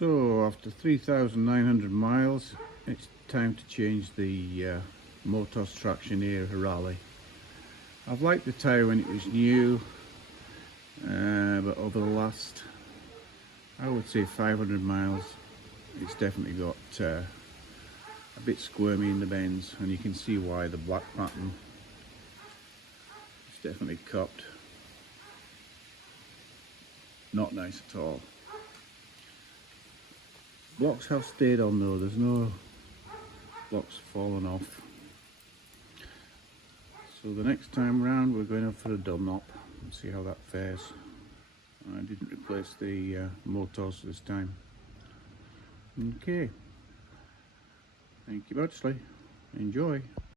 So after 3,900 miles, it's time to change the Motos Tractioneer RallZ. I've liked the tyre when it was new, but over the last, I would say 500 miles, it's definitely got a bit squirmy in the bends, and you can see why. The black pattern is definitely cupped. Not nice at all. Blocks have stayed on though, there's no blocks fallen off. So the next time round we're going up for a Dunlop and see how that fares. I didn't replace the motors this time. Okay, thank you muchly, enjoy.